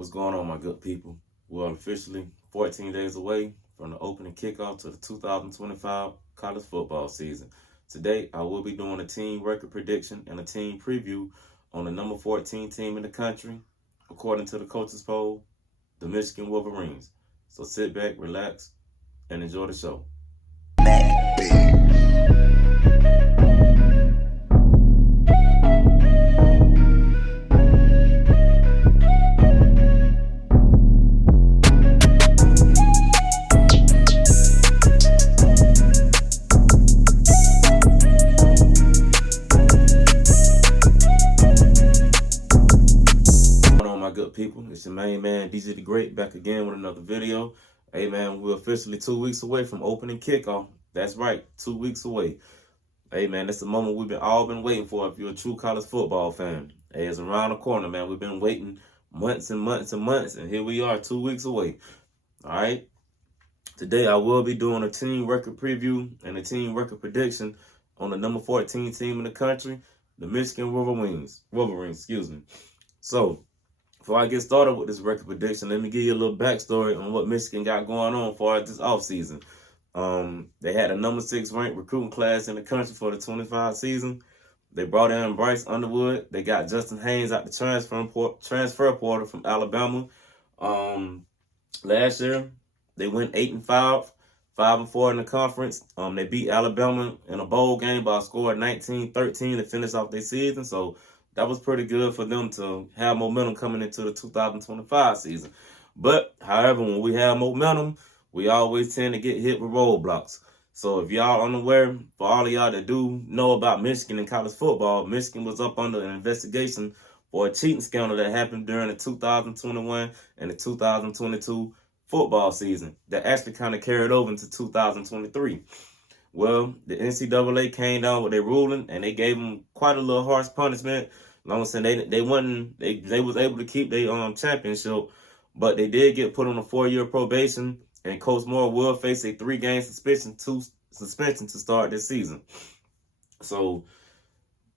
What's going on, my good people? We're officially 14 days away from the opening kickoff to the 2025 college football season. Today, I will be doing a team record prediction and a team preview on the number 14 team in the country, according to the coaches poll, the Michigan Wolverines. So sit back, relax, and enjoy the show. Good people, it's your main man DJ the Great back again with another video. Hey man, we're officially 2 weeks away from opening kickoff. That's right, 2 weeks away. Hey man, that's the moment we've all been waiting for if you're a true college football fan. Hey, it's around the corner, man. We've been waiting months and months and months, and here we are 2 weeks away. All right, today I will be doing a team record preview and a team record prediction on the number 14 team in the country, the Michigan Wolverines, excuse me. So before I get started with this record prediction, let me give you a little backstory on what Michigan got going on as far as this offseason. They had a number 6 ranked recruiting class in the country for the 25 season. They brought in Bryce Underwood. They got Justin Haynes out the transfer portal from Alabama. Last year, they went 8-5, 5-4 in the conference. They beat Alabama in a bowl game by a score of 19-13 to finish off their season. So that was pretty good for them to have momentum coming into the 2025 season. But, however, when we have momentum, we always tend to get hit with roadblocks. So if y'all unaware, for all of y'all that do know about Michigan and college football, Michigan was up under an investigation for a cheating scandal that happened during the 2021 and the 2022 football season that actually kind of carried over into 2023. Well, the NCAA came down with their ruling, and they gave them quite a little harsh punishment. Long as they was able to keep their championship, but they did get put on a 4-year probation, and Coach Moore will face a 3-game suspension to start this season. So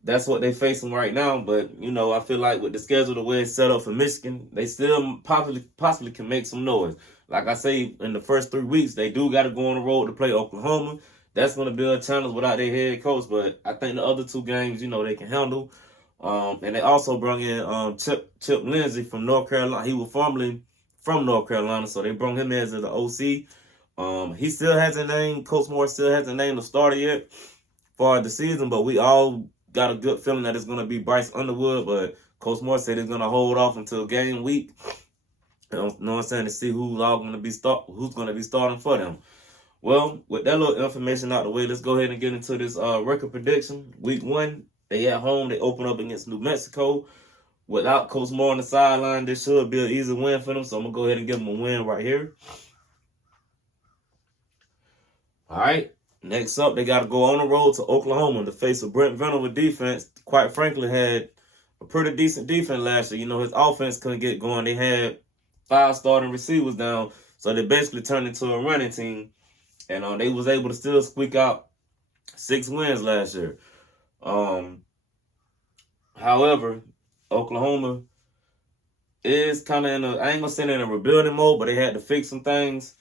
that's what they're facing right now. But you know, I feel like with the schedule the way it's set up for Michigan, they still possibly can make some noise. Like I say, in the first 3 weeks, they do got to go on the road to play Oklahoma. That's going to be a challenge without their head coach, but I think the other 2 games, you know, they can handle. And they also brought in Chip Lindsey from North Carolina. He was formerly from North Carolina, so they brought him in as an OC. He still hasn't named, Coach Moore still hasn't named the starter yet for the season, but we all got a good feeling that it's going to be Bryce Underwood, but Coach Moore said he's going to hold off until game week. You know what I'm saying, to see who's going to be starting for them. Well, with that little information out the way, let's go ahead and get into this record prediction. Week 1, they at home. They open up against New Mexico. Without Coach Moore on the sideline, this should be an easy win for them. So I'm going to go ahead and give them a win right here. All right. Next up, they got to go on the road to Oklahoma to face a Brent Venables defense. Quite frankly, had a pretty decent defense last year. You know, his offense couldn't get going. They had 5 starting receivers down. So they basically turned into a running team. And they was able to still squeak out 6 wins last year. However, Oklahoma is kind of in I ain't going to say they're in a rebuilding mode, but they had to fix some things.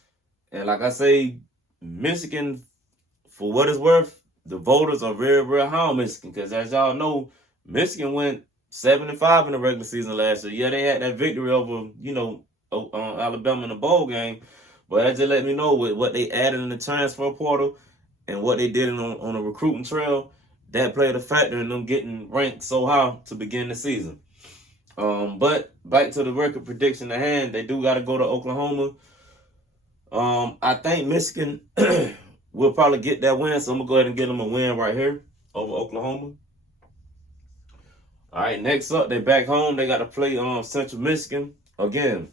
And like I say, Michigan, for what it's worth, the voters are very, very high on Michigan. Because as y'all know, Michigan went 7-5 in the regular season last year. Yeah, they had that victory over, you know, Alabama in the bowl game. But that just let me know with what they added in the transfer portal and what they did on a recruiting trail, that played a factor in them getting ranked so high to begin the season. But back to the record prediction at hand, they do got to go to Oklahoma. I think Michigan will probably get that win, so I'm going to go ahead and get them a win right here over Oklahoma. All right, next up, they back home. They got to play Central Michigan again.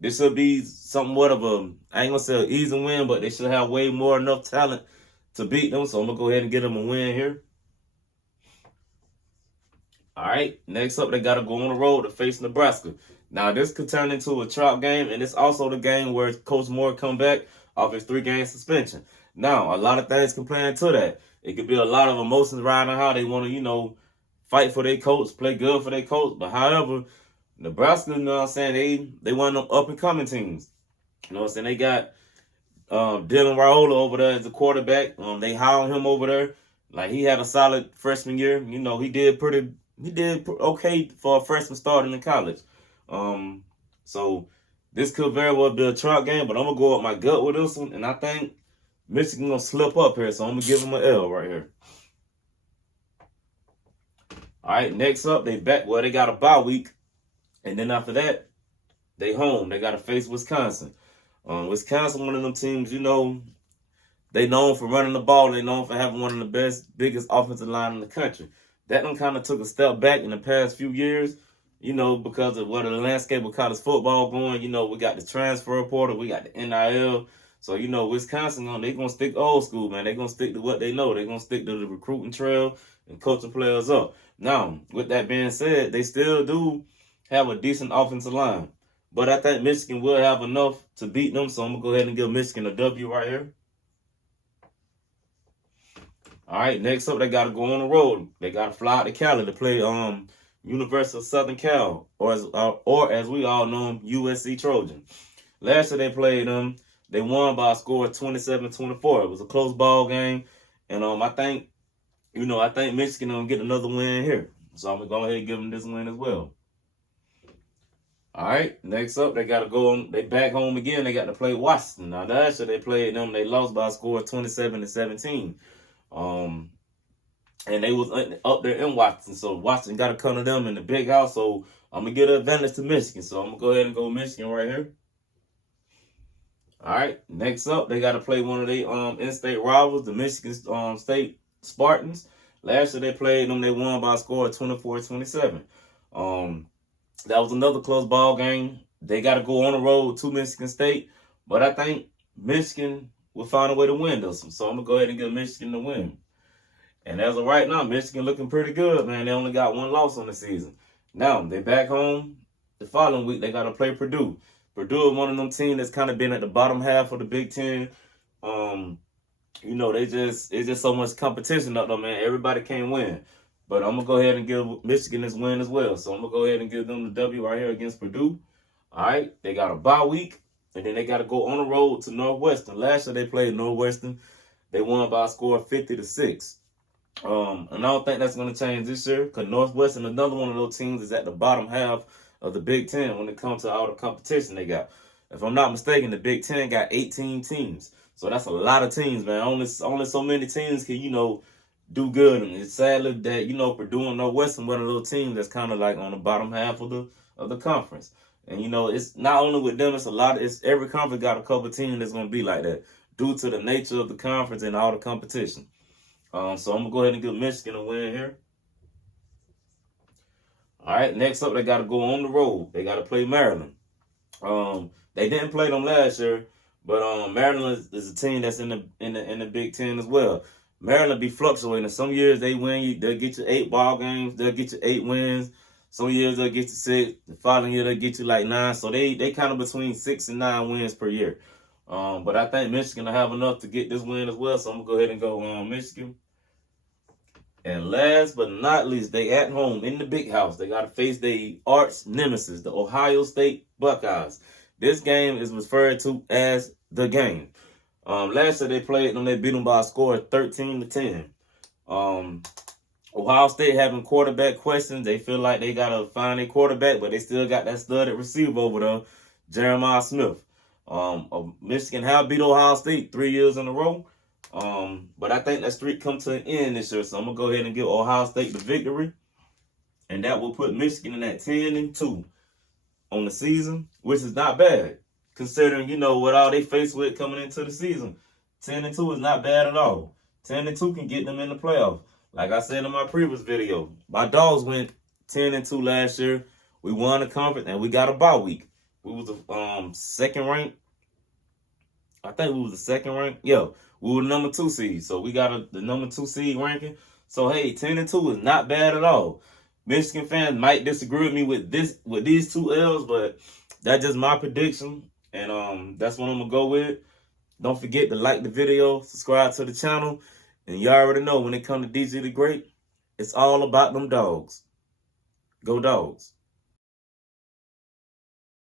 This should be somewhat of I ain't going to say an easy win, but they should have way more enough talent to beat them. So I'm going to go ahead and get them a win here. All right, next up, they got to go on the road to face Nebraska. Now, this could turn into a trap game, and it's also the game where Coach Moore come back off his 3-game suspension. Now, a lot of things can play into that. It could be a lot of emotions riding how they want to, you know, fight for their coach, play good for their coach. But however, Nebraska, you know what I'm saying, they one of them up and coming teams. You know what I'm saying? They got Dylan Raiola over there as the quarterback. They hired him over there. Like, he had a solid freshman year. You know, he did okay for a freshman starting in college. So this could very well be a trap game, but I'm gonna go with my gut with this one, and I think Michigan gonna slip up here, so I'm gonna give them an L right here. All right, next up, they got a bye week, and then after that, they home. They got to face Wisconsin. Wisconsin, one of them teams, you know, they known for running the ball. They known for having one of the biggest offensive line in the country. That one kind of took a step back in the past few years, you know, because of what the landscape of college football going. You know, we got the transfer portal, we got the NIL. So, you know, Wisconsin, they going to stick old school, man. They going to stick to what they know. They going to stick to the recruiting trail and coaching players up. Now, with that being said, they still do have a decent offensive line. But I think Michigan will have enough to beat them, so I'm going to go ahead and give Michigan a W right here. All right, next up, they got to go on the road. They got to fly out to Cali to play University of Southern Cal, or as we all know them, USC Trojan. Last year they played them. They won by a score of 27-24. It was a close ball game, and I think Michigan gonna get another win here. So I'm gonna go ahead and give them this win as well. All right, next up, they got to go on. They back home again. They got to play Washington. Now, last year they played them. They lost by a score of 27-17. And they was up there in Washington. So Washington got to come to them in the big house. So I'm going to give an advantage to Michigan. So I'm going to go ahead and go Michigan right here. All right, next up, they got to play one of their in-state rivals, the Michigan State Spartans. Last year they played them. They won by a score of 24-27. That was another close ball game. They got to go on the road to Michigan State. But I think Michigan will find a way to win this one. So I'm going to go ahead and give Michigan the win. And as of right now, Michigan looking pretty good, man. They only got one loss on the season. Now, they back home. The following week, they got to play Purdue. Purdue is one of them teams that's kind of been at the bottom half of the Big Ten. You know, it's just so much competition up there, man. Everybody can't win. But I'm going to go ahead and give Michigan this win as well. So I'm going to go ahead and give them the W right here against Purdue. All right, they got a bye week, and then they got to go on the road to Northwestern. Last year they played Northwestern. They won by a score of 50-6. And I don't think that's going to change this year, because Northwestern, another one of those teams, is at the bottom half of the Big Ten when it comes to all the competition they got. If I'm not mistaken, the Big Ten got 18 teams. So that's a lot of teams, man. Only so many teams can, you know, do good. And it's sadly that, you know, Purdue and Northwestern, one of those teams that's kind of like on the bottom half of the conference. And, you know, it's not only with them, it's every conference got a couple teams that's going to be like that due to the nature of the conference and all the competition. So I'm going to go ahead and give Michigan a win here. All right, next up, they got to go on the road. They got to play Maryland. They didn't play them last year, but Maryland is a team that's in the Big Ten as well. Maryland be fluctuating. Some years they win, they'll get you 8 ball games, they'll get you 8 wins. Some years they'll get you 6. The following year they'll get you like 9. So they kind of between 6 and 9 wins per year. But I think Michigan will have enough to get this win as well. So I'm gonna go ahead and go Michigan. And last but not least, they at home in the big house. They got to face their arch nemesis, the Ohio State Buckeyes. This game is referred to as the game. Last year they played them. They beat them by a score of 13-10. Ohio State having quarterback questions. They feel like they got to find a quarterback, but they still got that studded receiver over there, Jeremiah Smith. Michigan have beat Ohio State 3 years in a row. But I think that streak come to an end this year, so I'm going to go ahead and give Ohio State the victory. And that will put Michigan in at 10-2 on the season, which is not bad, considering, you know, what all they faced with coming into the season. 10-2 is not bad at all. 10-2 can get them in the playoff. Like I said in my previous video, my Dogs went 10-2 last year. We won the conference, and we got a bye week. We was the second ranked. I think we was the second ranked. Yeah, we were the number 2 seed. So we got the number 2 seed ranking. So, hey, 10-2 is not bad at all. Michigan fans might disagree with me with these 2 L's, but that's just my prediction. And that's what I'm going to go with. Don't forget to like the video, subscribe to the channel. And you already know when it comes to DJ the Great, it's all about them dogs. Go Dogs.